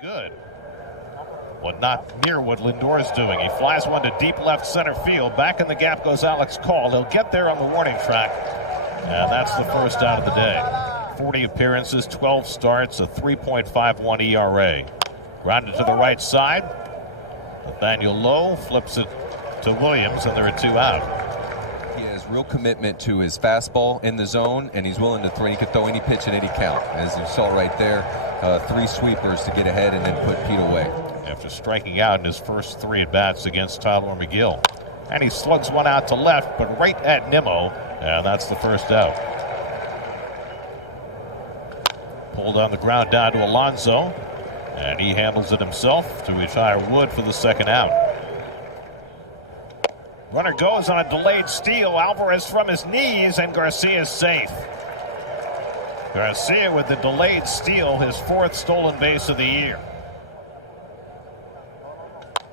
good, but not near what Lindor is doing. He flies one to deep left center field. Back in the gap goes Alex Call. He'll get there on the warning track, and that's the first out of the day. 40 appearances, 12 starts, a 3.51 ERA. Grounded to the right side. Nathaniel Lowe flips it to Williams, and there are two out. He has real commitment to his fastball in the zone, and he's willing to throw. He could throw any pitch at any count, as you saw right there. 3 sweepers to get ahead and then put Pete away. After striking out in his first 3 at-bats against Tyler McGill. And he slugs one out to left, but right at Nimmo, and that's the first out. Pulled on the ground down to Alonso, and he handles it himself to retire Wood for the second out. Runner goes on a delayed steal. Alvarez from his knees, and Garcia is safe. Garcia with the delayed steal, his 4th stolen base of the year.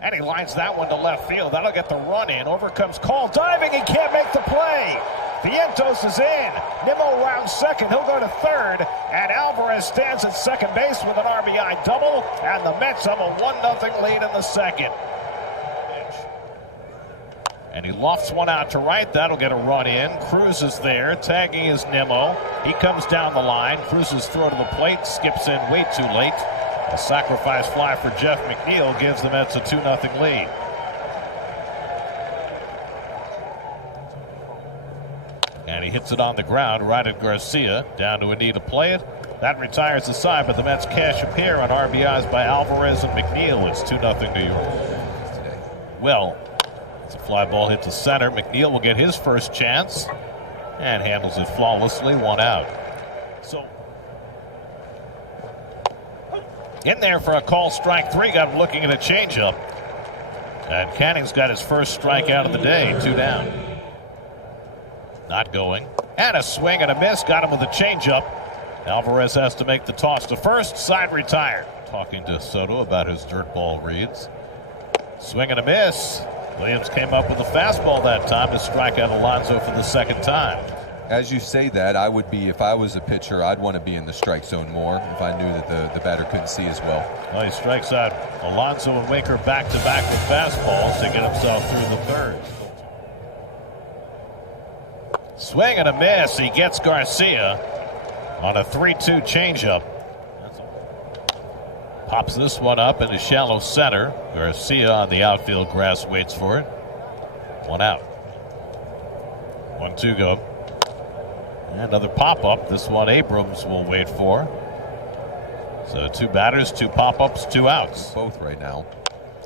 And he lines that one to left field. That'll get the run in. Over comes Call, diving. He can't make the play. Vientos is in. Nimmo rounds second. He'll go to third. And Alvarez stands at second base with an RBI double. And the Mets have a 1-0 lead in the second. And he lofts one out to right. That'll get a run in. Cruz is there. Tagging is Nimmo. He comes down the line. Cruz's throw to the plate. Skips in way too late. A sacrifice fly for Jeff McNeil gives the Mets a 2-0 lead. And he hits it on the ground right at Garcia. Down to a knee to play it. That retires the side, but the Mets cash a pair on RBIs by Alvarez and McNeil. It's 2-0 New York. Well, it's a fly ball hit to center. McNeil will get his first chance and handles it flawlessly. 1 out. So in there for a call, strike 3. Got him looking at a changeup. And Canning's got his first strikeout of the day. 2 down. Not going. And a swing and a miss. Got him with a changeup. Alvarez has to make the toss to first. Side retired. Talking to Soto about his dirt ball reads. Swing and a miss. Williams came up with a fastball that time to strike out Alonso for the second time. As you say that, I would be, if I was a pitcher, I'd want to be in the strike zone more if I knew that the batter couldn't see as well. Well, he strikes out Alonso and Waker back-to-back with fastballs to get himself through the third. Swing and a miss. He gets Garcia on a 3-2 changeup. Pops this one up into shallow center. Garcia on the outfield grass waits for it. 1 out. 1-2 go. And another pop-up. This one Abrams will wait for. So 2 batters, 2 pop-ups, 2 outs. Both right now.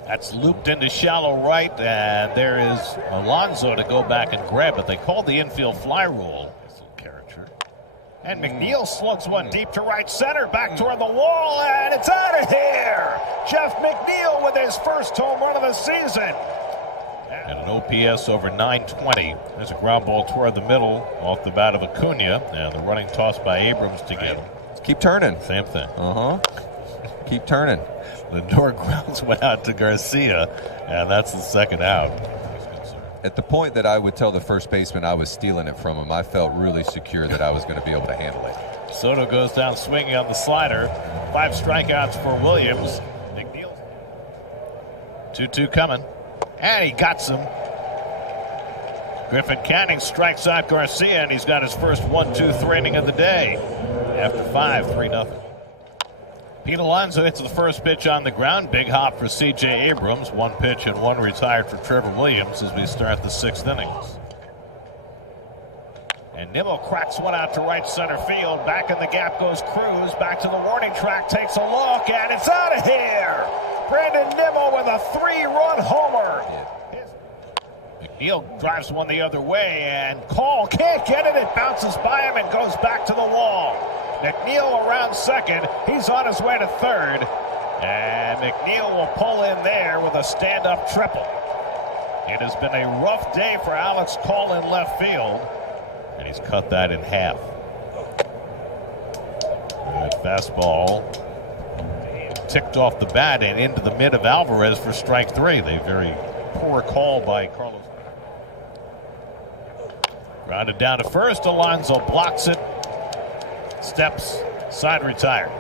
That's looped into shallow right, and there is Alonso to go back and grab it. They called the infield fly rule. And McNeil slugs one deep to right center, back toward the wall, and it's out of here! Jeff McNeil with his first home run of the season. And an OPS over 920. There's a ground ball toward the middle off the bat of Acuna, and the running toss by Abrams to get him. Keep turning. Same thing. Keep turning. Lindor grounds went out to Garcia, and that's the second out. At the point that I would tell the first baseman I was stealing it from him, I felt really secure that I was going to be able to handle it. Soto goes down swinging on the slider. 5 strikeouts for Williams. 2-2 coming. And he got some. Griffin Canning strikes out Garcia, and he's got his first 1-2-3 inning of the day. After 5, 3-0. Pete Alonso hits the first pitch on the ground. Big hop for C.J. Abrams. 1 pitch and 1 retired for Trevor Williams as we start the 6th inning. And Nimmo cracks one out to right center field. Back in the gap goes Cruz. Back to the warning track. Takes a look, and it's out of here. Brandon Nimmo with a 3-run homer. McNeil drives one the other way, and Call can't get it. It bounces by him and goes back to the wall. McNeil around second. He's on his way to third. And McNeil will pull in there with a stand-up triple. It has been a rough day for Alex Call in left field. And he's cut that in half. Good fastball. Ticked off the bat and into the mid of Alvarez for strike 3. A very poor call by Carlos. Grounded down to first. Alonso blocks it. Steps. Side retired.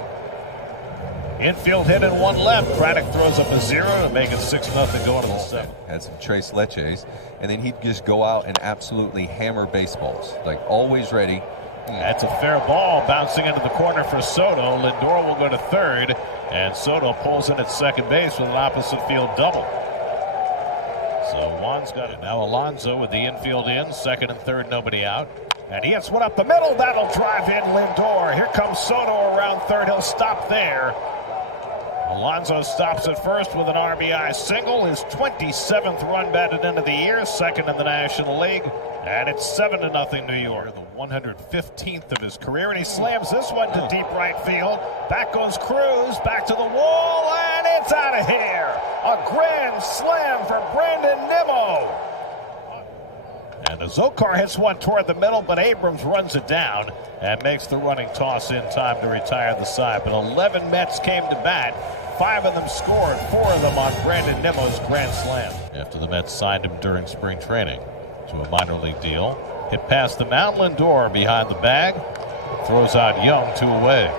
Infield hit and one left. Craddock throws up a 0 to make it 6-0 going to the 7th. Had some Tres Leches, and then he'd just go out and absolutely hammer baseballs, like always ready. That's a fair ball bouncing into the corner for Soto. Lindor will go to third, and Soto pulls in at second base with an opposite field double. So Juan's got it. Now Alonso with the infield in, second and third, nobody out. And he hits one up the middle. That'll drive in Lindor. Here comes Soto around third. He'll stop there. Alonso stops at first with an RBI single, his 27th run batted into the year, second in the National League, and it's 7-0 New York. The 115th of his career, and he slams this one to deep right field. Back goes Cruz, back to the wall, and it's out of here. A grand slam for Brandon Nimmo. And Azócar hits one toward the middle, but Abrams runs it down and makes the running toss in time to retire the side. But 11 Mets came to bat. 5 of them scored, 4 of them on Brandon Nimmo's grand slam. After the Mets signed him during spring training to a minor league deal. Hit past the mound, Lindor behind the bag. Throws out Young, 2 away.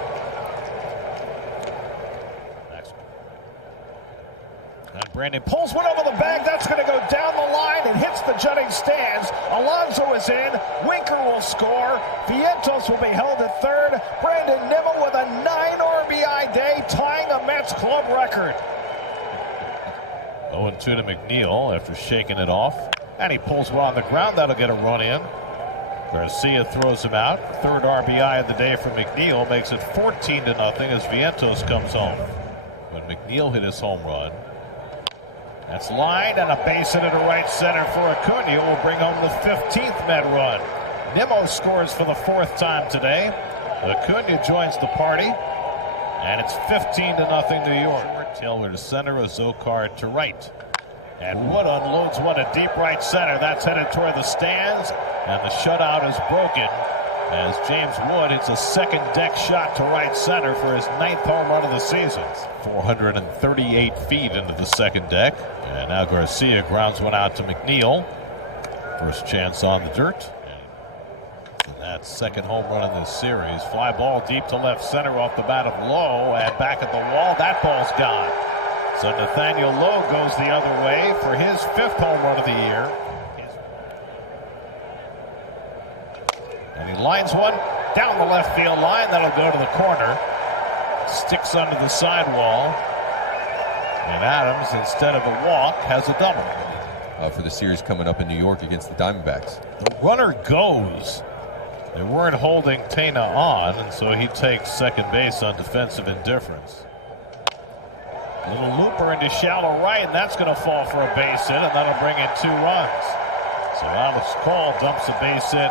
And Brandon pulls one over the bag. That's going to go down the line and hits the jutting stands. Alonso is in. Winker will score. Vientos will be held at third. Brandon Nimmo with a 9 RBI day, tying a Mets club record. 0-2 to McNeil after shaking it off. And he pulls one on the ground. That'll get a run in. Garcia throws him out. Third RBI of the day for McNeil makes it 14-0 as Vientos comes home. When McNeil hit his home run, that's lined, and a base hit into right center for Acuna will bring home the 15th Met run. Nimmo scores for the 4th time today. Acuna joins the party, and it's 15-0 New York. Taylor to center, Azócar to right. And Wood unloads one to deep right center. That's headed toward the stands, and the shutout is broken as James Wood hits a second deck shot to right center for his 9th home run of the season. 438 feet into the second deck. And now Garcia grounds one out to McNeil. First chance on the dirt. And that's second home run in this series. Fly ball deep to left center off the bat of Lowe, and back at the wall. That ball's gone. So Nathaniel Lowe goes the other way for his 5th home run of the year. And he lines one down the left field line. That'll go to the corner. Sticks under the sidewall. And Adams, instead of a walk, has a double. For the series coming up in New York against the Diamondbacks. The runner goes. They weren't holding Tena on, and so he takes second base on defensive indifference. Little looper into shallow right, and that's going to fall for a base hit, and that'll bring in 2 runs. So Alex Cole dumps a base hit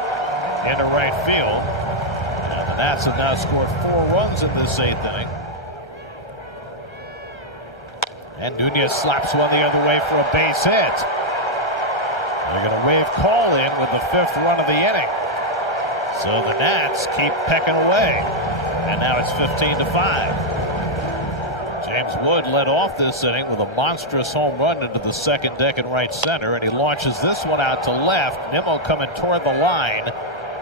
into right field. And the Nats have now scored 4 runs in this 8th inning. And Nunez slaps one the other way for a base hit. They're going to wave call in with the 5th run of the inning. So the Nats keep pecking away. And now it's 15-5. James Wood led off this inning with a monstrous home run into the second deck in right center, and he launches this one out to left. Nimmo coming toward the line,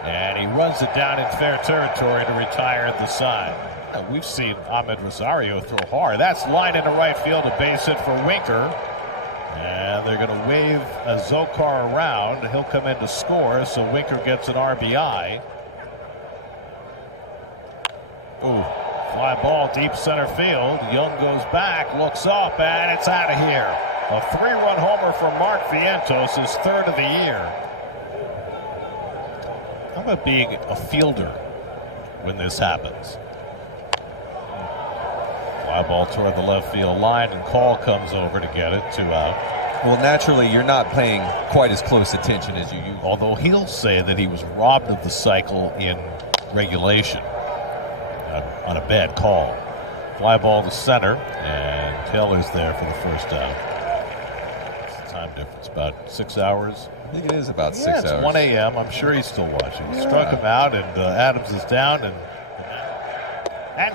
and he runs it down in fair territory to retire the side. We've seen Ahmed Rosario throw hard. That's lined into right field, a base hit for Winker. And they're going to wave Azócar around. He'll come in to score, so Winker gets an RBI. Ooh, fly ball deep center field. Young goes back, looks up, and it's out of here. A 3-run homer for Mark Vientos, his 3rd of the year. How about being a fielder when this happens? Fly ball toward the left field line, and Call comes over to get it, 2 out. Well, naturally, you're not paying quite as close attention as you usually. Although he'll say that he was robbed of the cycle in regulation on a bad call. Fly ball to center, and Taylor's there for the first out. What's the time difference? About 6 hours? I think it is about 6 hours. It's 1 a.m. I'm sure he's still watching. He struck him out, and Adams is down, and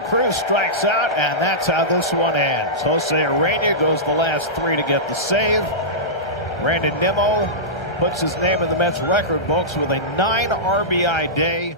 Cruz strikes out, and that's how this one ends. Jose Urena goes the last 3 to get the save. Brandon Nimmo puts his name in the Mets record books with a 9 RBI day.